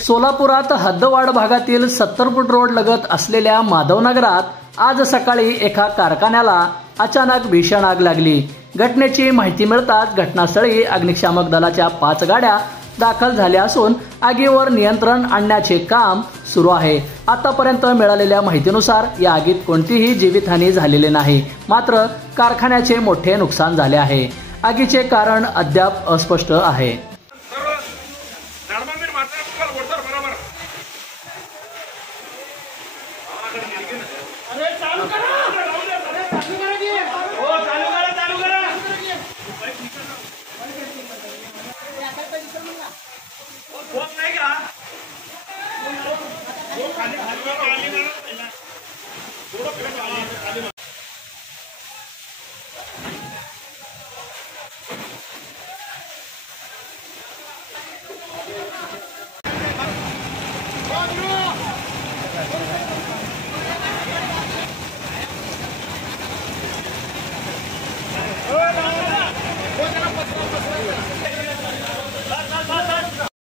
सोलापुरात हद्दवाड भागातील 70 फूट रोड लगत असलेल्या माधवनगरात आज सकाळी एका कारखान्याला अचानक भीषण आग लागली। घटनेची माहिती मिळताच घटनास्थळी अग्निशामक दलाच्या 5 गाड्या दाखल झाल्या असून आगीवर नियंत्रण आणण्याचे काम सुरू आहे। आतापर्यंत मिळालेल्या माहितीनुसार या आगीत कोणतीही जीवितहानी झालेली नाही, मात्र कारखान्याचे मोठे नुकसान झाले आहे। आगीचे कारण अद्याप अस्पष्ट आहे। खाली